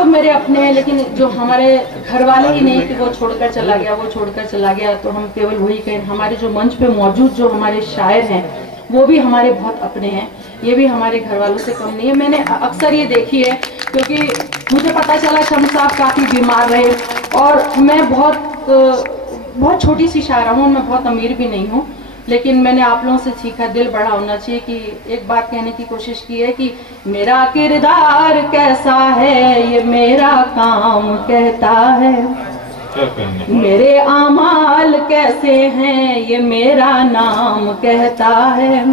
लोग मेरे अपने हैं, लेकिन जो हमारे घर वाले ही नहीं कि वो छोड़कर चला गया, वो छोड़कर चला गया, तो हम केवल वही कहें। हमारे जो मंच पे मौजूद जो हमारे शायर हैं वो भी हमारे बहुत अपने हैं, ये भी हमारे घर वालों से कम नहीं है। मैंने अक्सर ये देखी है, क्योंकि मुझे पता चला शम्स साहब काफ़ी बीमार रहे, और मैं बहुत छोटी सी शायरा हूँ, मैं बहुत अमीर भी नहीं हूँ, लेकिन मैंने आप लोगों से सीखा दिल बड़ा होना चाहिए कि एक बात कहने की कोशिश की है कि मेरा किरदार कैसा है ये मेरा काम कहता है, मेरे आमाल कैसे हैं ये मेरा नाम कहता है।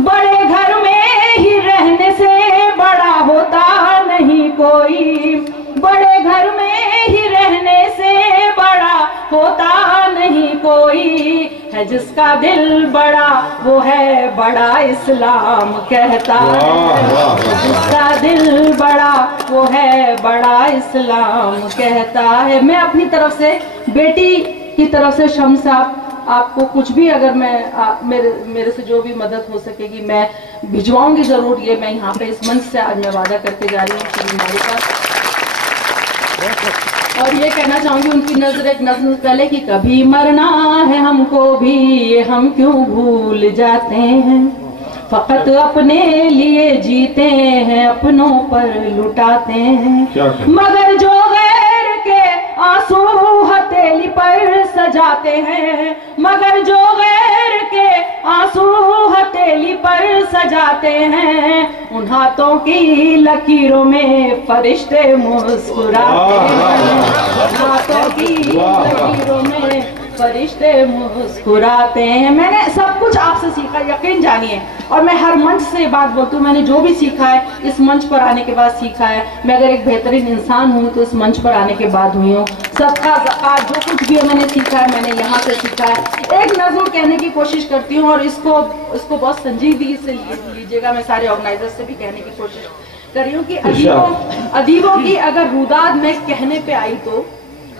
बड़े घर में ही रहने से बड़ा होता नहीं कोई, बड़े घर में ही रहने से बड़ा होता नहीं कोई, है जिसका दिल बड़ा वो है बड़ा इस्लाम कहता है, जिसका दिल बड़ा वो है बड़ा इस्लाम कहता है। मैं अपनी तरफ से, बेटी की तरफ से शम्स साहब, आपको कुछ भी अगर मैं मेरे से जो भी मदद हो सकेगी मैं भिजवाऊंगी जरूर। ये मैं यहाँ पे इस मंच से आज मैं वादा करके जा रही हूँ कि हमारे पास, और ये कहना चाहूंगी उनकी नजर एक नजर पहले कि कभी मरना है हमको भी ये हम क्यों भूल जाते हैं, फकत अपने लिए जीते हैं अपनों पर लुटाते हैं, मगर जो गैर के आंसू हथेली पर सजाते हैं, मगर जो गैर के आंसू हथेली पर सजाते हैं, उन हाथों की लकीरों में फरिश्ते मुस्कुराते हैं, उन हाथों की लकीरों में फरिश्ते मुस्कुराते हैं। मैंने सब कुछ आपसे सीखा, यकीन जानिए, और मैं हर मंच से बात बोलती हूँ, मैंने जो भी सीखा है इस मंच पर आने के बाद सीखा है। मैं अगर एक बेहतरीन इंसान हूँ तो इस मंच पर आने के बाद हुई हूँ। सबका ज़कात जो कुछ भी मैंने सीखा है मैंने यहाँ से सीखा है। एक नज़्म कहने की कोशिश करती हूँ, और इसको बहुत संजीदगी से लीजिएगा। मैं सारे ऑर्गेनाइजर से भी कहने की कोशिश कर रही हूँ कि अदीबों की अगर रुदाद में कहने पे आई तो,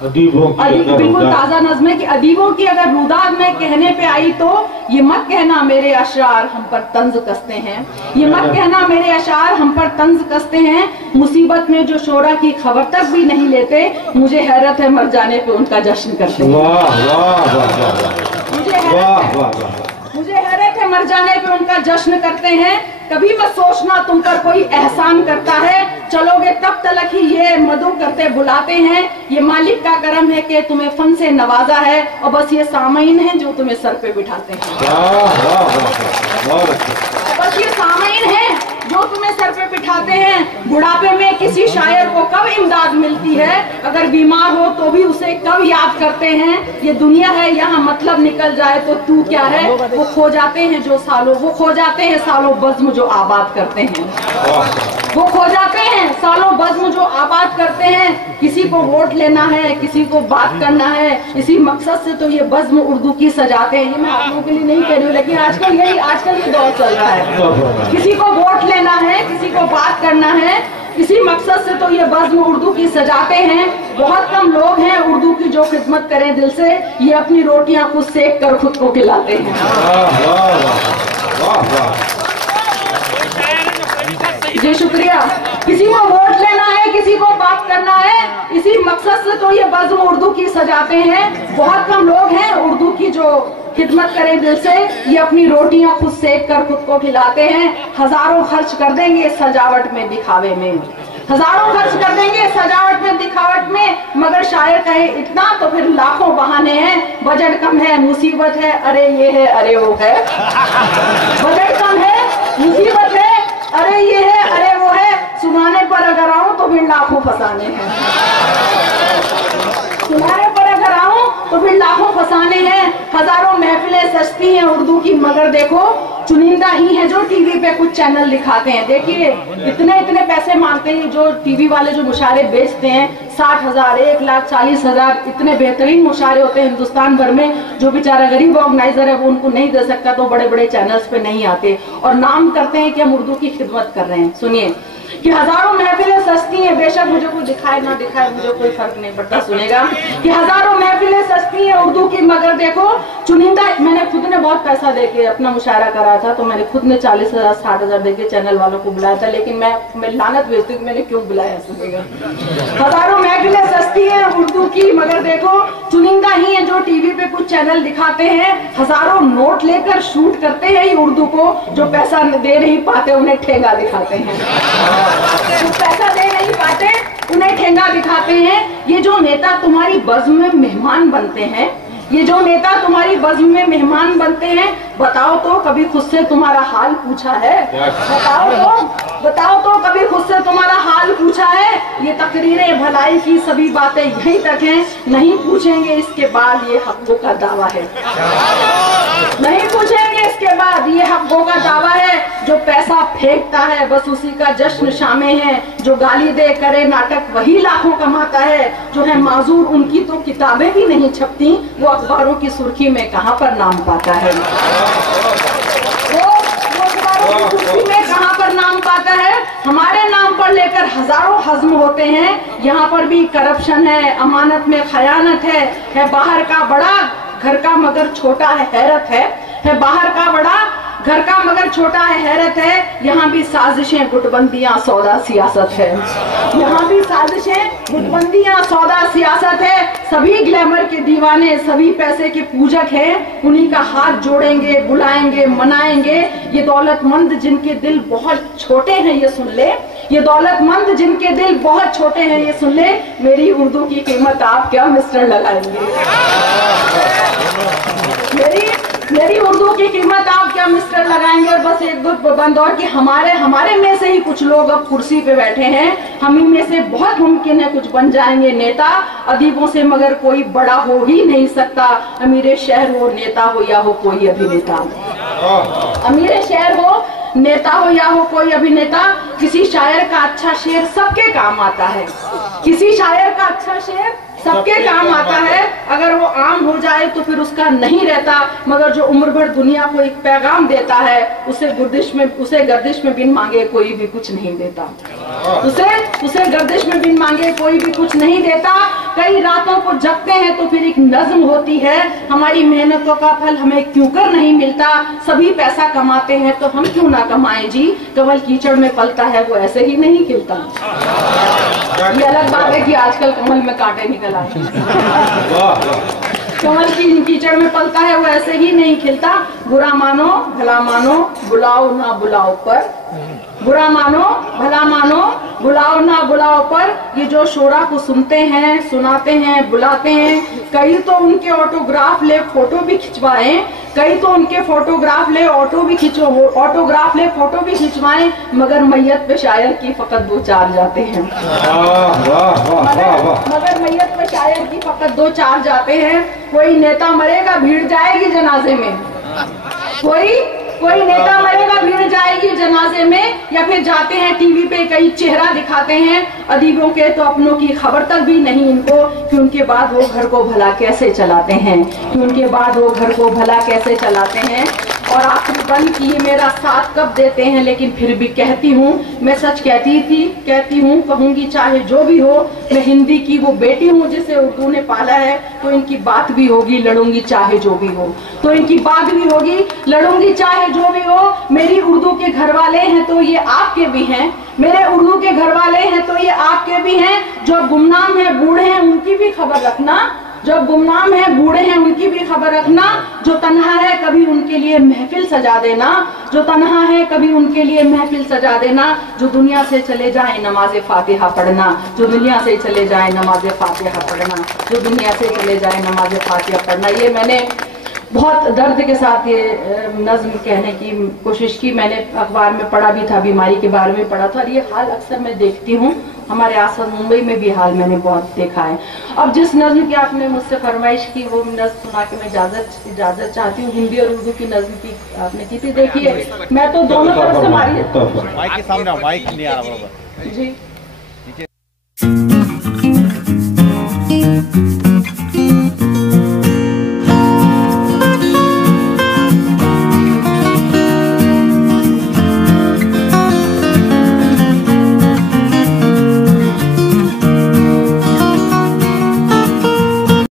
बिल्कुल ताजा नज़्म है कि अदीबों की अगर रुदाद में कहने पे आई तो, ये मत कहना मेरे अशार हम पर तंज कसते हैं, ये मत कहना मेरे अशार हम पर तंज कसते हैं, मुसीबत में जो शोरा की खबर तक भी नहीं लेते, मुझे हैरत है मर जाने पे उनका जश्न करते हैं। मुझे हैरत है मर जाने पे उनका जश्न करते हैं। कभी मत सोचना तुम पर कोई एहसान करता है, चलोगे तब तलक ही ये मदू करते बुलाते हैं, ये मालिक का करम है कि तुम्हें फन से नवाजा है, और बस ये सामईन है जो तुम्हें सर पे बिठाते हैं, बस ये सामईन है जो तुम्हें सर पे बिठाते हैं। बुढ़ापे में किसी शायर को कब इमदाद मिलती है, अगर बीमार हो तो भी उसे कब याद करते हैं, ये दुनिया है यहाँ मतलब निकल जाए तो तू क्या है, वो खो जाते हैं जो सालों, वो खो जाते हैं सालों बज़्म जो आबाद करते हैं, वो खो जाते हैं सालों बज़्म जो आबाद करते हैं। किसी को वोट लेना है, किसी को बात करना है, इसी मकसद से तो ये बज़्म उर्दू की सजाते हैं। ये मैं आप लोगों के लिए नहीं कह रही हूँ, लेकिन आजकल ये दौर चल रहा है, किसी को वोट लेना है, किसी को बात करना है, इसी मकसद से तो ये बज़्म उर्दू की सजाते हैं। बहुत कम लोग हैं उर्दू की जो खिदमत करें दिल से, ये अपनी रोटियां खुद सेक कर खुद को खिलाते हैं। जी शुक्रिया। किसी को वोट लेना है, किसी को बात करना है, इसी मकसद से तो ये बज़्म उर्दू की सजाते हैं। बहुत कम लोग हैं उर्दू की जो खिदमत करें दिल से, ये अपनी रोटियां खुद सेक कर खुद को खिलाते हैं। हजारों खर्च कर देंगे सजावट में दिखावे में, हजारों खर्च कर देंगे सजावट में दिखावट में, मगर शायर कहे इतना तो फिर लाखों बहाने हैं। बजट कम है मुसीबत है, अरे ये है अरे वो है, बजट कम है मुसीबत है, अरे ये है अरे वो है, सुनाने पर अगर आऊं तो फिर लाखों फसाने हैं, सुनाने पर अगर आऊं तो फिर लाखों फसाने हैं। हजारों महफिलें सस्ती हैं उर्दू की, मगर देखो चुनिंदा ही है जो टीवी पे कुछ चैनल दिखाते हैं। देखिए इतने पैसे मांगते हैं जो टीवी वाले जो मुशारे बेचते हैं, 60,000, 1,40,000, इतने बेहतरीन मुशारे होते हैं हिंदुस्तान भर में। जो बेचारा गरीब ऑर्गेनाइजर है वो उनको नहीं दे सकता, तो बड़े बड़े चैनल्स पे नहीं आते और नाम करते हैं कि हम उर्दू की खिदमत कर रहे हैं। सुनिए, कि हजारों महफिलें सस्ती हैं, बेशक मुझे कोई दिखाए ना दिखाए मुझे कोई फर्क नहीं पड़ता, सुनेगा कि हजारों महफिलें सस्ती हैं उर्दू की, मगर देखो चुनिंदा। मैंने खुद ने बहुत पैसा देके अपना मुशायरा कराया था, तो मैंने खुद ने 40,000 60,000 देके चैनल वालों को बुलाया था, लेकिन मैं लानत भेजती हूँ मैंने क्यों बुलाया, सुनेगा। हजारों महफिलें सस्ती हैं उर्दू की, मगर देखो चुनिंदा ही है जो टीवी पे कुछ चैनल दिखाते हैं, हजारों नोट लेकर शूट करते हैं ये उर्दू को, जो पैसा दे नहीं पाते उन्हें ठेंगा दिखाते हैं, जो पैसा दे नहीं पाते उन्हें ठेंगा दिखाते हैं। ये जो नेता तुम्हारी बज़्म में मेहमान बनते हैं, ये जो नेता तुम्हारी बज़्म में मेहमान बनते हैं, बताओ तो कभी खुद से तुम्हारा हाल पूछा है? बताओ तो कभी खुद से तुम्हारा हाल पूछा है? ये तकरीरें भलाई की सभी बातें यहीं तक हैं, नहीं पूछेंगे इसके बाद ये हक़ों का दावा है, नहीं पूछेंगे इसके बाद ये हक़ों का दावा है। जो पैसा फेंकता है बस उसी का जश्न शामें है, जो गाली दे करे नाटक वही लाखों कमाता है, जो है माजूर उनकी तो किताबें भी नहीं छपती, वो अखबारों की सुर्खी में कहाँ पर नाम पाता है, वो अखबारों की सुर्खी में कहाँ पर नाम पाता है। हमारे नाम पर लेकर हजारों हज़्म होते हैं, यहाँ पर भी करप्शन है, अमानत में खयानत है बाहर का बड़ा घर का मगर छोटा है हैरत है बाहर का बड़ा घर का मगर छोटा है हैरत है, यहाँ भी साजिशें गुटबंदियां सौदा सियासत है, यहाँ भी साजिशें गुटबंदियां सौदा सियासत है। सभी ग्लैमर के दीवाने सभी पैसे के पूजक हैं, उन्हीं का हाथ जोड़ेंगे बुलाएंगे मनाएंगे। ये दौलतमंद जिनके दिल बहुत छोटे हैं ये सुन ले, ये दौलतमंद जिनके दिल बहुत छोटे हैं ये सुन ले, मेरी उर्दू की कीमत आप क्या मिस्टर लगाएंगे, मेरी उर्दू की कीमत आप क्या मिस्टर लगाएंगे। और बस एक दो बंद और कि हमारे में से ही कुछ लोग अब कुर्सी पे बैठे हैं, हम ही में से बहुत मुमकिन है कुछ बन जाएंगे नेता, अदीबों से मगर कोई बड़ा हो ही नहीं सकता, अमीर शहर हो नेता हो या हो कोई अभिनेता, अमीर शहर हो नेता हो या हो कोई अभिनेता। किसी शायर का अच्छा शेर सबके काम आता है, किसी शायर का अच्छा शेर सबके काम आता है, अगर वो आम हो जाए तो फिर उसका नहीं रहता, मगर जो उम्र भर दुनिया को एक पैगाम देता है उसे गर्दिश में बिन मांगे कोई भी कुछ नहीं देता, उसे गर्दिश में बिन मांगे कोई भी कुछ नहीं देता। कई रातों को जगते हैं तो फिर एक नज्म होती है, हमारी मेहनतों का फल हमें क्यों कर नहीं मिलता, सभी पैसा कमाते हैं तो हम क्यों ना कमाएं जी, कमल कीचड़ में पलता है वो ऐसे ही नहीं खिलता। ये अलग बात है कि आजकल कमल में कांटे निकल आए, कमल की कीचड़ में पलता है वो ऐसे ही नहीं खिलता। बुरा मानो भला मानो बुलाओ ना बुलाओ पर, बुरा मानो भला मानो बुलाओ ना बुलाओ पर, ये जो शोरा को सुनते हैं सुनाते हैं बुलाते हैं, कई तो उनके ऑटोग्राफ ले फोटो भी खिंचवाएं, कई तो उनके फोटोग्राफ ले ऑटोग्राफ ले फोटो भी खिंचवाएं, मगर मैयत पे शायर की फकत 2-4 जाते हैं, मगर मैयत पे शायर की फकत 2-4 जाते हैं। कोई नेता मरेगा भीड़ जाएगी जनाजे में, कोई नेता मरेगा भीड़ जाएगी जनाजे में, या फिर जाते हैं टीवी पे कई चेहरा दिखाते हैं, अदीबों के तो अपनों की खबर तक भी नहीं इनको कि उनके बाद वो घर को भला कैसे चलाते हैं, कि उनके बाद वो घर को भला कैसे चलाते हैं। और आखिर बन की ये मेरा साथ कब देते हैं, लेकिन फिर भी कहती हूँ मैं सच कहती हूँ कहूंगी चाहे जो भी हो, मैं हिंदी की वो बेटी हूँ जिसे उर्दू ने पाला है, तो इनकी बात भी होगी लड़ूंगी चाहे जो भी हो, तो इनकी बात भी होगी लड़ूंगी चाहे जो भी हो। मेरी उर्दू के घर वाले हैं तो ये आपके भी हैं, मेरे उर्दू के घर वाले हैं तो ये आपके भी हैं, जो गुमनाम है बूढ़े हैं उनकी भी खबर रखना, जो गुमनाम है बूढ़े हैं उनकी भी खबर रखना, जो तन्हा है कभी उनके लिए महफिल सजा देना, जो तन्हा है कभी उनके लिए महफिल सजा देना, जो दुनिया से चले जाए नमाज फातिहा पढ़ना, जो दुनिया से चले जाए नमाज फातिहा पढ़ना, जो दुनिया से चले जाए नमाज फातिहा पढ़ना। ये मैंने बहुत दर्द के साथ ये नज्म कहने की कोशिश की, मैंने अखबार में पढ़ा भी था, बीमारी के बारे में पढ़ा था, और ये हाल अक्सर मैं देखती हूँ, हमारे आसपास मुंबई में भी हाल मैंने बहुत देखा है। अब जिस नज्म की आपने मुझसे फरमाइश की वो नज्म सुना के मैं इजाजत चाहती हूँ। हिंदी और उर्दू की नज्म की आपने की थी, देखिए मैं तो दोनों तरफ से मारी माइक के सामने माइक नहीं आ रहा जी।